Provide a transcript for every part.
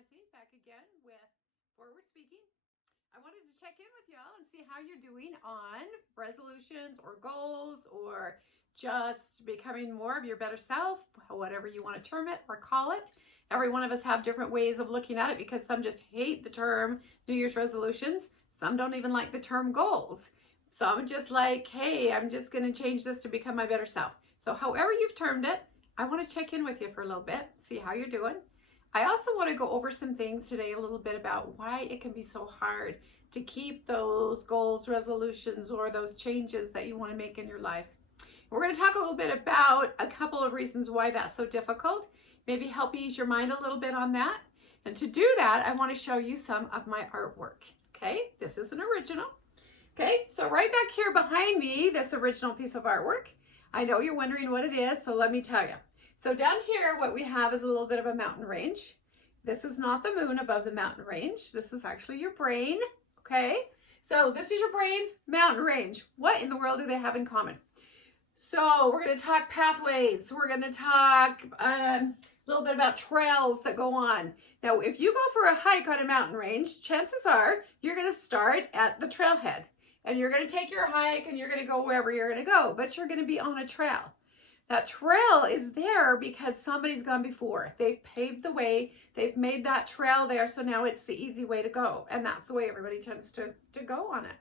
Nancy back again with Forward Speaking. I wanted to check in with y'all and see how you're doing on resolutions or goals or just becoming more of your better self, whatever you want to term it or call it. Every one of us have different ways of looking at it because some just hate the term New Year's resolutions. Some don't even like the term goals. Some just like, hey, I'm just going to change this to become my better self. So however you've termed it, I want to check in with you for a little bit, see how you're doing. I also want to go over some things today, a little bit about why it can be so hard to keep those goals, resolutions, or those changes that you want to make in your life. We're going to talk a little bit about a couple of reasons why that's so difficult, maybe help ease your mind a little bit on that. And to do that, I want to show you some of my artwork. Okay, this is an original. Okay, so right back here behind me, this original piece of artwork, I know you're wondering what it is, so let me tell you. So down here, what we have is a little bit of a mountain range. This is not the moon above the mountain range. This is actually your brain, okay? So this is your brain, mountain range. What in the world do they have in common? So we're gonna talk pathways. We're gonna talk a little bit about trails that go on. Now, if you go for a hike on a mountain range, chances are you're gonna start at the trailhead. And you're gonna take your hike and you're gonna go wherever you're gonna go, but you're gonna be on a trail. That trail is there because somebody's gone before. They've paved the way. They've made that trail there, so now it's the easy way to go. And that's the way everybody tends to go on it.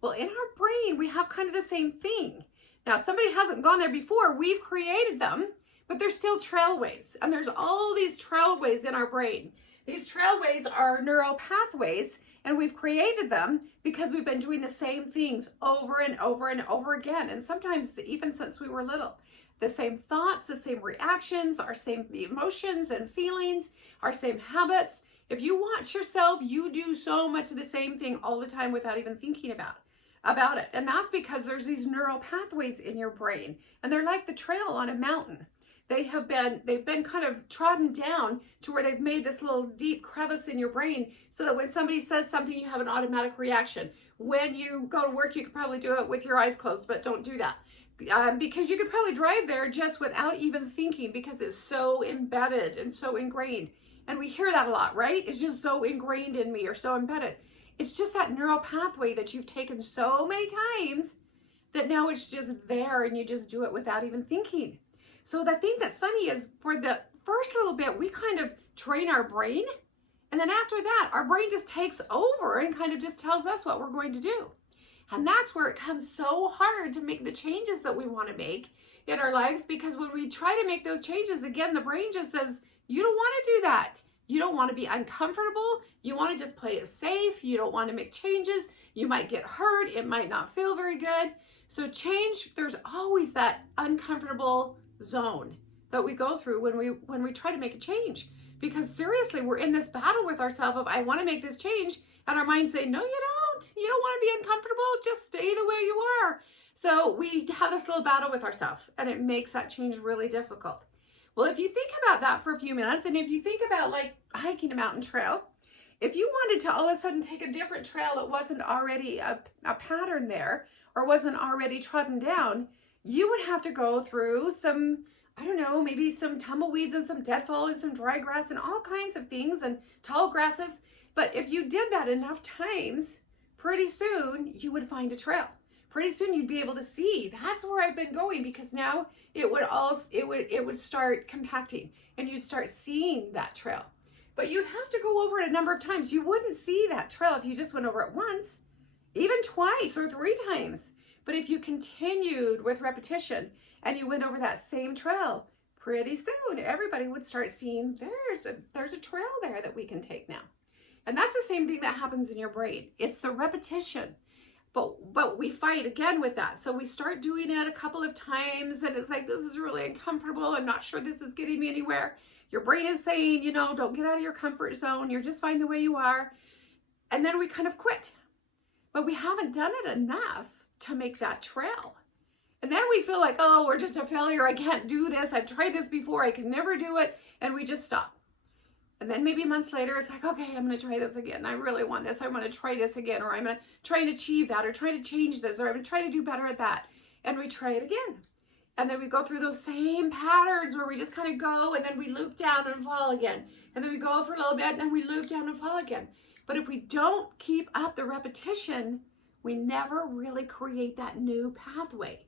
Well, in our brain, we have kind of the same thing. Now, if somebody hasn't gone there before, we've created them, but they're still trailways. And there's all these trailways in our brain. These trailways are neural pathways, and we've created them because we've been doing the same things over and over and over again. And sometimes even since we were little. The same thoughts, the same reactions, our same emotions and feelings, our same habits. If you watch yourself, you do so much of the same thing all the time without even thinking about it. And that's because there's these neural pathways in your brain, and they're like the trail on a mountain. They've been kind of trodden down to where they've made this little deep crevice in your brain so that when somebody says something, you have an automatic reaction. When you go to work, you could probably do it with your eyes closed, but don't do that. Because you could probably drive there just without even thinking because it's so embedded and so ingrained. And we hear that a lot, right? It's just so ingrained in me or so embedded. It's just that neural pathway that you've taken so many times that now it's just there and you just do it without even thinking. So the thing that's funny is for the first little bit, we kind of train our brain. And then after that, our brain just takes over and kind of just tells us what we're going to do. And that's where it comes so hard to make the changes that we want to make in our lives, because when we try to make those changes, again, the brain just says, you don't want to do that. You don't want to be uncomfortable. You want to just play it safe. You don't want to make changes. You might get hurt. It might not feel very good. So change, there's always that uncomfortable zone that we go through when we try to make a change. Because seriously, we're in this battle with ourselves of, I want to make this change. And our minds say, no, you don't. You don't want to be uncomfortable. Just stay the way you are. So we have this little battle with ourselves, and it makes that change really difficult. Well, if you think about that for a few minutes, and if you think about like hiking a mountain trail, if you wanted to all of a sudden take a different trail that wasn't already a pattern there or wasn't already trodden down, you would have to go through some, I don't know, maybe some tumbleweeds and some deadfall and some dry grass and all kinds of things and tall grasses. But if you did that enough times, pretty soon you would find a trail. Pretty soon you'd be able to see that's where I've been going, because now it would start compacting and you'd start seeing that trail. But you'd have to go over it a number of times. You wouldn't see that trail if you just went over it once, even twice or 3 times. But if you continued with repetition and you went over that same trail, pretty soon everybody would start seeing there's a trail there that we can take now. And that's the same thing that happens in your brain. It's the repetition, but we fight again with that. So we start doing it a couple of times and it's like, this is really uncomfortable. I'm not sure this is getting me anywhere. Your brain is saying, you know, don't get out of your comfort zone. You're just fine the way you are. And then we kind of quit, but we haven't done it enough to make that trail. And then we feel like, oh, we're just a failure. I can't do this. I've tried this before. I can never do it. And we just stop. And then maybe months later, it's like, okay, I'm going to try this again. I really want this. I want to try this again, or I'm going to try and achieve that, or try to change this, or I'm going to try to do better at that. And we try it again. And then we go through those same patterns where we just kind of go and then we loop down and fall again. And then we go for a little bit and then we loop down and fall again. But if we don't keep up the repetition, we never really create that new pathway.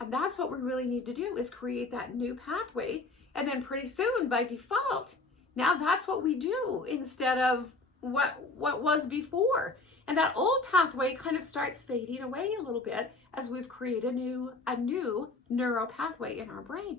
And that's what we really need to do, is create that new pathway. And then pretty soon, by default, now that's what we do instead of what was before. And that old pathway kind of starts fading away a little bit as we've created a new neural pathway in our brain.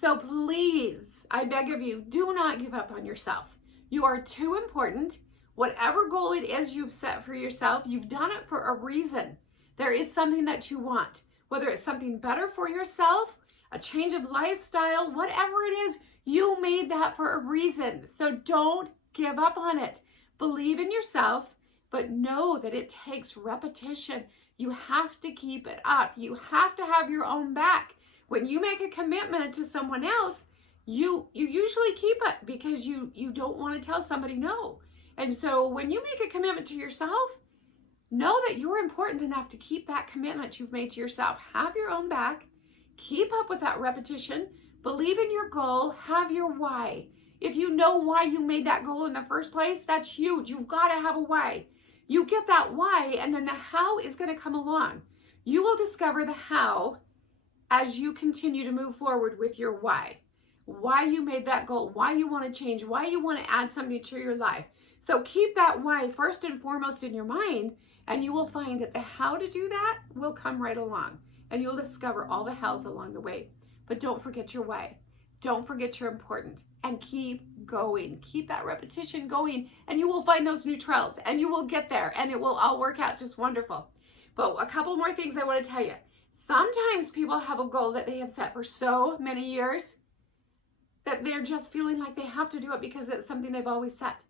So please, I beg of you, do not give up on yourself. You are too important. Whatever goal it is you've set for yourself, you've done it for a reason. There is something that you want, whether it's something better for yourself, a change of lifestyle, whatever it is, you made that for a reason. So don't give up on it. Believe in yourself, but know that it takes repetition. You have to keep it up. You have to have your own back. When you make a commitment to someone else, you usually keep it because you don't want to tell somebody no. And so when you make a commitment to yourself, know that you're important enough to keep that commitment you've made to yourself. Have your own back. Keep up with that repetition. Believe in your goal. Have your why. If you know why you made that goal in the first place, that's huge. You've got to have a why. You get that why, and then the how is going to come along. You will discover the how as you continue to move forward with your why. Why you made that goal, why you want to change, why you want to add something to your life. So keep that why first and foremost in your mind, and you will find that the how to do that will come right along. And you'll discover all the hows along the way. But don't forget your why. Don't forget you're important. And keep going. Keep that repetition going. And you will find those new trails. And you will get there. And it will all work out just wonderful. But a couple more things I want to tell you. Sometimes people have a goal that they have set for so many years that they're just feeling like they have to do it because it's something they've always set.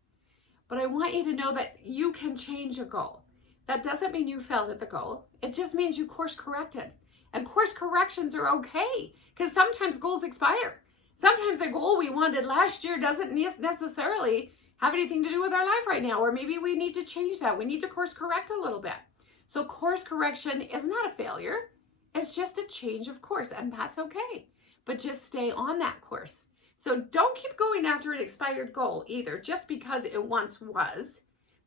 But I want you to know that you can change a goal. That doesn't mean you failed at the goal. It just means you course corrected. And course corrections are okay because sometimes goals expire. Sometimes a goal we wanted last year doesn't necessarily have anything to do with our life right now, or maybe we need to change that. We need to course correct a little bit. So course correction is not a failure. It's just a change of course, and that's okay. But just stay on that course. So don't keep going after an expired goal either, just because it once was.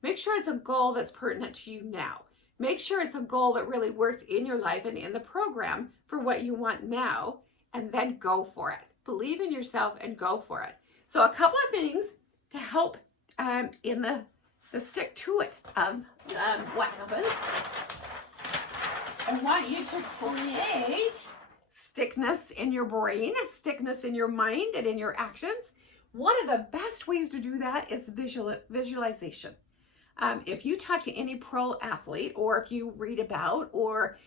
Make sure it's a goal that's pertinent to you now. Make sure it's a goal that really works in your life and in the program for what you want now, and then go for it. Believe in yourself and go for it. So a couple of things to help in the stick to it of what happens. I want you to create stickness in your brain, stickness in your mind and in your actions. One of the best ways to do that is visualization. If you talk to any pro athlete, or if you read about or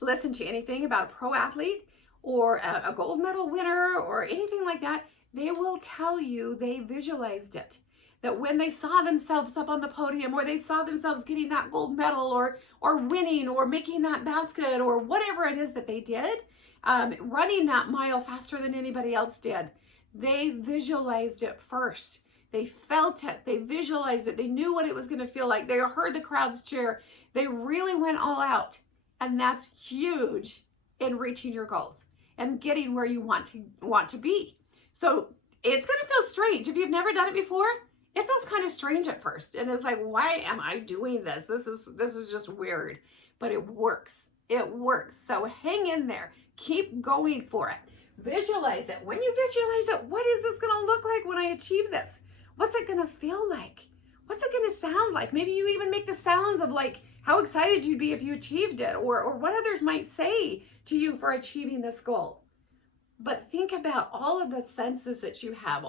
listen to anything about a pro athlete or a gold medal winner or anything like that, they will tell you they visualized it. That when they saw themselves up on the podium, or they saw themselves getting that gold medal or winning or making that basket or whatever it is that they did, running that mile faster than anybody else did, they visualized it first. They felt it. They visualized it. They knew what it was going to feel like. They heard the crowds cheer. They really went all out. And that's huge in reaching your goals and getting where you want to be. So it's going to feel strange. If you've never done it before, it feels kind of strange at first. And it's like, why am I doing this? This is just weird. But it works. It works. So hang in there. Keep going for it. Visualize it. When you visualize it, what is this going to look like when I achieve this? What's it going to feel like? What's it going to sound like? Maybe you even make the sounds of like how excited you'd be if you achieved it, or what others might say to you for achieving this goal. But think about all of the senses that you have,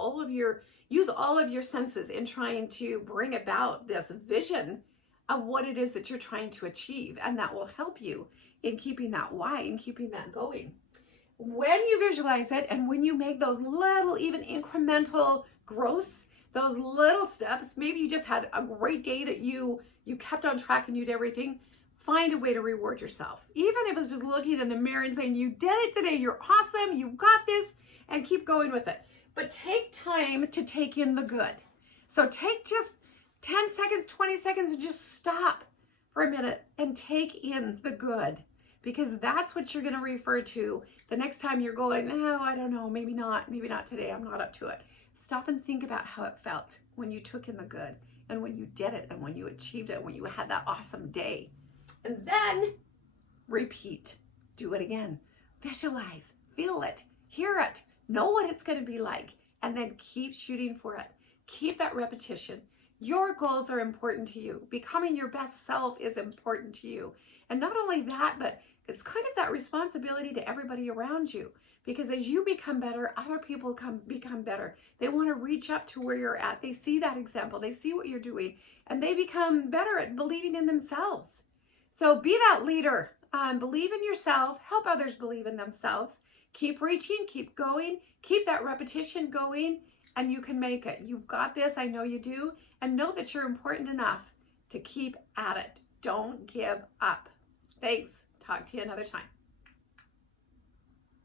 use all of your senses in trying to bring about this vision of what it is that you're trying to achieve. And that will help you in keeping that why and keeping that going. When you visualize it and when you make those little, even incremental growths, those little steps, maybe you just had a great day that you kept on track and you did everything, find a way to reward yourself. Even if it's just looking in the mirror and saying, you did it today, you're awesome, you got this, and keep going with it. But take time to take in the good. So take just 10 seconds, 20 seconds, and just stop for a minute and take in the good. because that's what you're going to refer to the next time you're going, oh, I don't know, maybe not today, I'm not up to it. Stop and think about how it felt when you took in the good and when you did it and when you achieved it, when you had that awesome day. And then repeat, do it again. Visualize, feel it, hear it, know what it's going to be like, and then keep shooting for it. Keep that repetition. Your goals are important to you. Becoming your best self is important to you. And not only that, but it's kind of that responsibility to everybody around you. Because as you become better, other people become better. They want to reach up to where you're at. They see that example. They see what you're doing. And they become better at believing in themselves. So be that leader. Believe in yourself. Help others believe in themselves. Keep reaching. Keep going. Keep that repetition going. And you can make it. You've got this. I know you do. And know that you're important enough to keep at it. Don't give up. Thanks. Talk to you another time.